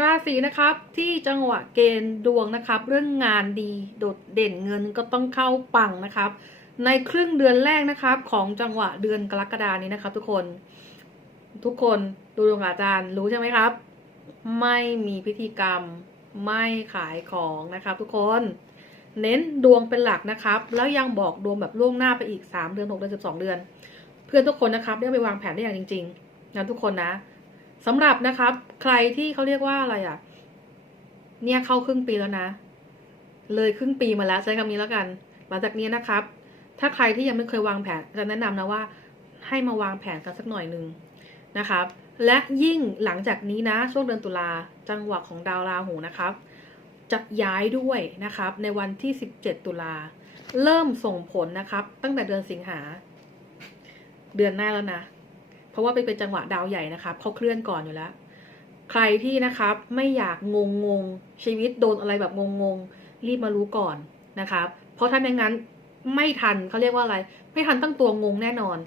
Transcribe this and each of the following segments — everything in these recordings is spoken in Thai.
ราศีนะครับที่จังหวะเกณฑ์ดวงนะครับ เรื่องงานดีโดดเด่นเงินก็ต้องเข้าปังนะครับ ในครึ่งเดือนแรกนะครับ ของจังหวะเดือนกรกฎานี้นะครับ ทุกคนทุกคนดูดวงอาจารย์รู้ใช่ไหมครับ ไม่มีพิธีกรรม ไม่ขายของนะครับ ทุกคนเน้นดวงเป็นหลักนะครับ แล้วยังบอกดวงแบบล่วงหน้าไปอีก 3 เดือน 6 เดือน 12 เดือน เพื่อนทุกคนนะครับได้ไปวางแผนได้อย่างจริงๆนะทุกคนนะ สำหรับนะครับ ใครที่เขาเรียกว่าอะไรอะ เนี่ยเข้าครึ่งปีแล้วนะ เลยครึ่งปีมาแล้วใช้คำนี้แล้วกัน หลังจากนี้นะครับ ถ้าใครที่ยังไม่เคยวางแผนจะแนะนำนะว่า ให้มาวางแผนกันสักหน่อยหนึ่งนะครับ และยิ่งหลังจากนี้นะ ช่วงเดือนตุลาจังหวะของดาวราหูนะครับ จะย้ายด้วยนะครับ ในวันที่ 17 ตุลาเริ่มส่งผลนะครับ ตั้งแต่เดือนสิงหา เดือนหน้าแล้วนะ ราะว่าเป็นเป็นจังหวะดาวใหญ่นะครับเขาเคลื่อนก่อนอยู่แล้ว ใครที่นะครับไม่อยากงงงๆชีวิตโดนอะไรแบบงงงๆรีบมารู้ก่อนนะครับ เพราะถ้าไม่งั้นไม่ทันเขาเรียกว่าอะไร ไม่ทันตั้งตัวงงแน่นอน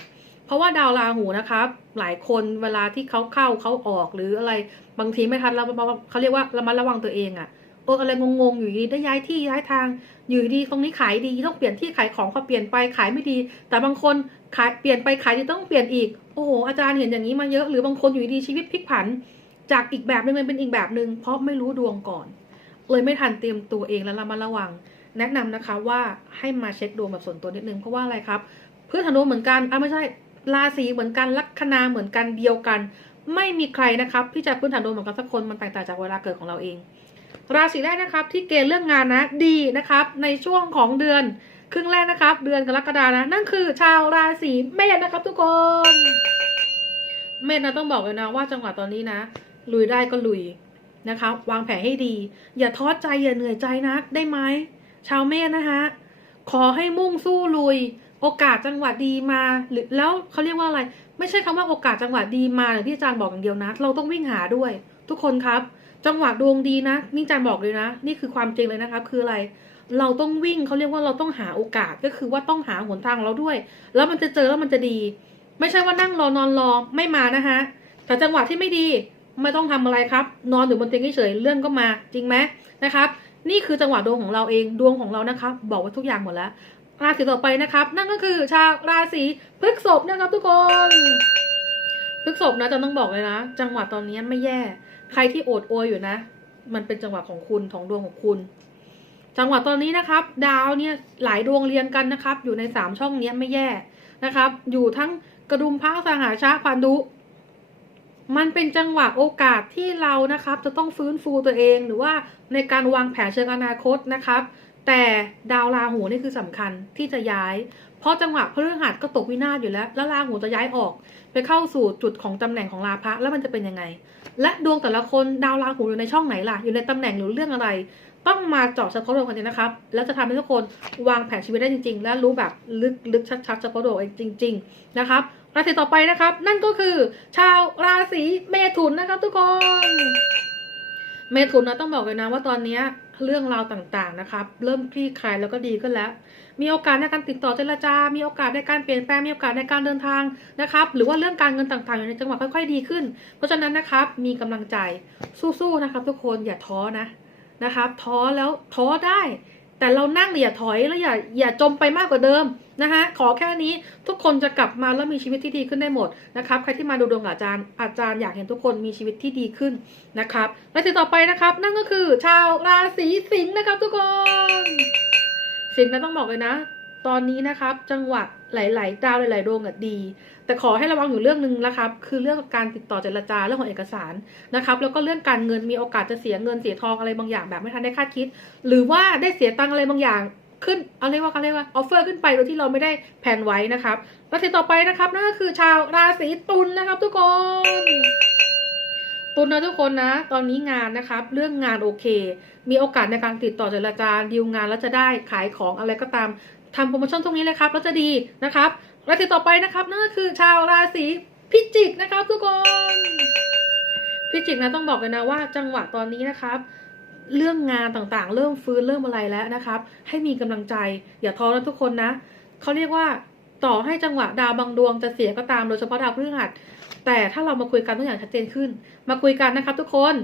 เพราะว่าดาวราหูนะครับ หลายคนเวลาที่เขาเข้าเขาออกหรืออะไร บางทีไม่ทันเราเขาเรียกว่าระมัดระวังตัวเองอะ่ะ เอออะไรงงๆอยู่ดีได้ย้ายที่ย้ายทางอยู่ดีตรงนี้ขายดีต้องเปลี่ยนที่ขายของพอเปลี่ยนไปขายไม่ดี แต่บางคนขายเปลี่ยนไปขายดีต้องเปลี่ยนอีกโอ้โหอาจารย์เห็นอย่างนี้มาเยอะหรือบางคนอยู่ดีชีวิตพลิกผัน จากอีกแบบหนึงเป็นอีกแบบหนึ่งเพราะไม่รู้ดวงก่อน เลยไม่ทันเตรียมตัวเองแล้วระมัดระวัง แนะนำนะคะว่าให้มาเช็คดวงแบบส่วนตัวนิดนึงเพราะว่าอะไรครับเพื่อนธนูเหมือนกันอะไม่ใช่ราศีเหมือนกันลัคนาเหมือนกันเดียวกัน ไม่มีใครนะครับที่จะพื้นฐานดวงเหมือนกันสักคนมันแตกต่างจากเวลาเกิดของเราเอง ราศีแรกนะครับที่เกณฑ์เรื่องงานนะดีนะครับ ในช่วงของเดือนครึ่งแรกนะครับ เดือนกรกฎานะ นั่นคือชาวราศีเมษนะครับทุกคน เมษนะต้องบอกเลยนะว่าจังหวะตอนนี้นะ ลุยได้ก็ลุยนะคะวางแผนให้ดี อย่าท้อใจอย่าเหนื่อยใจนะได้ไหมชาวเมษนะคะขอให้มุ่งสู้ลุย โอกาสจังหวะดีมา หรือแล้วเขาเรียกว่าอะไร ไม่ใช่คำว่าโอกาสจังหวะดีมาอย่างที่อาจารย์บอกอย่างเดียวนะ เราต้องวิ่งหาด้วย ทุกคนครับ จังหวะดวงดีนะนี่จารย์บอกเลยนะ นี่คือความจริงเลยนะครับ คืออะไร เราต้องวิ่งเขาเรียกว่าเราต้องหาโอกาสก็คือว่าต้องหาหนทางเราด้วย แล้วมันจะเจอแล้วมันจะดี ไม่ใช่ว่านั่งรอนอนรอไม่มานะคะแต่จังหวะที่ไม่ดีไม่ต้องทำอะไรครับ นอนอยู่บนเตียงเฉยเรื่องก็มาจริงไหมนะครับ นี่คือจังหวะดวงของเราเองดวงของเรานะครับ บอกไว้ทุกอย่างหมดแล้วราศีต่อไปนะครับ นั่นก็คือชาวราศีพฤษภนะครับทุกคนพฤษภนะจะต้องบอกเลยนะ จังหวะตอนนี้ไม่แย่ ใครที่โอดโอยอยู่นะ มันเป็นจังหวะของคุณของดวงของคุณ จังหวะตอนนี้นะครับ ดาวเนี่ยหลายดวงเรียงกันนะครับ อยู่ในสามช่องเนี้ยไม่แย่นะครับ อยู่ทั้งกระดุมพระสหาชาพันธุมันเป็นจังหวะโอกาสที่เรานะครับ จะต้องฟื้นฟูตัวเองหรือว่าในการวางแผนเชิงอนาคตนะครับ แต่ดาวราหูนี่คือสำคัญที่จะย้าย เพราะจังหวะพฤหัสก็ตกวินาศอยู่แล้ว แล้วราหูจะย้ายออก ไปเข้าสู่จุดของตำแหน่งของราพะแล้วมันจะเป็นยังไง และดวงแต่ละคนดาวราหูอยู่ในช่องไหนล่ะ อยู่ในตำแหน่งหรือเรื่องอะไร ต้องมาเจาะเฉพาะดวงกันจริงนะครับ แล้วจะทำให้ทุกคนวางแผนชีวิตได้จริง ๆ และรู้แบบลึกลึกชัดๆเฉพาะดวงเองจริง ๆ นะครับราศีต่อไปนะครับ นั่นก็คือชาวราศีเมถุนนะครับทุกคน เมถุนนะต้องบอกเลยนะว่าตอนนี้เรื่องราวต่างๆนะครับ เริ่มคลี่คลายแล้วก็ดีขึ้นแล้ว มีโอกาสในการติดต่อเจรจา มีโอกาสในการเปลี่ยนแปลง มีโอกาสในการเดินทางนะครับ หรือว่าเรื่องการเงินต่างๆ อยู่ในจังหวะค่อยๆดีขึ้น เพราะฉะนั้นนะครับ มีกำลังใจ สู้ๆ นะครับ ทุกคน อย่าท้อนะ นะครับ ท้อแล้วท้อได้ แต่เรานั่งอย่าถอยแล้วอย่าอย่าจมไปมากกว่าเดิมนะคะขอแค่นี้ทุกคนจะกลับมาแล้วมีชีวิตที่ดีขึ้นได้หมดนะครับ ใครที่มาดูดวงอาจารย์อาจารย์อยากเห็นทุกคนมีชีวิตที่ดีขึ้นนะครับ และสิ่งต่อไปนะครับ นั่นก็คือชาวราศีสิงห์นะครับทุกคน สิ่งห์นต้องบอกเลยนะ ตอนนี้นะครับ จังหวะหลายๆดาวหลายๆดวงอะดี แต่ขอให้ระวังอยู่เรื่องหนึ่งนะครับ คือเรื่องการติดต่อเจรจาเรื่องของเอกสารนะครับ แล้วก็เรื่องการเงินมีโอกาสจะเสียเงินเสียทองอะไรบางอย่างแบบไม่ทันได้คาดคิด หรือว่าได้เสียตังค์อะไรบางอย่างขึ้นเอาเรียกว่าเขาเรียกว่าออฟเฟอร์ขึ้นไปโดยที่เราไม่ได้แผนไว้นะครับราศีต่อไปนะครับนั่นก็คือชาวราศีตุลนะครับทุกคน ตุลนะทุกคนนะ ตอนนี้งานนะครับ เรื่องงานโอเค มีโอกาสในการติดต่อเจรจาดีลงานแล้วจะได้ขายของอะไรก็ตามทำโปรโมชั่นตรงนี้เลยครับแล้วจะดีนะครับราศีต่อไปนะครับนั่นก็คือชาวราศีพิจิกนะครับ ทุกคน พิจิกนะต้องบอกเลยนะว่า จังหวะตอนนี้นะครับ เรื่องงานต่างๆ เริ่มฟื้นเริ่มอะไรแล้วนะครับ ให้มีกำลังใจ อย่าท้อนะทุกคนนะเขาเรียกว่าต่อให้จังหวะดาวบางดวงจะเสียก็ตามโดยเฉพาะดาวพฤหัส แต่ถ้าเรามาคุยกันทุกอย่างชัดเจนขึ้น มาคุยกันนะครับทุกคน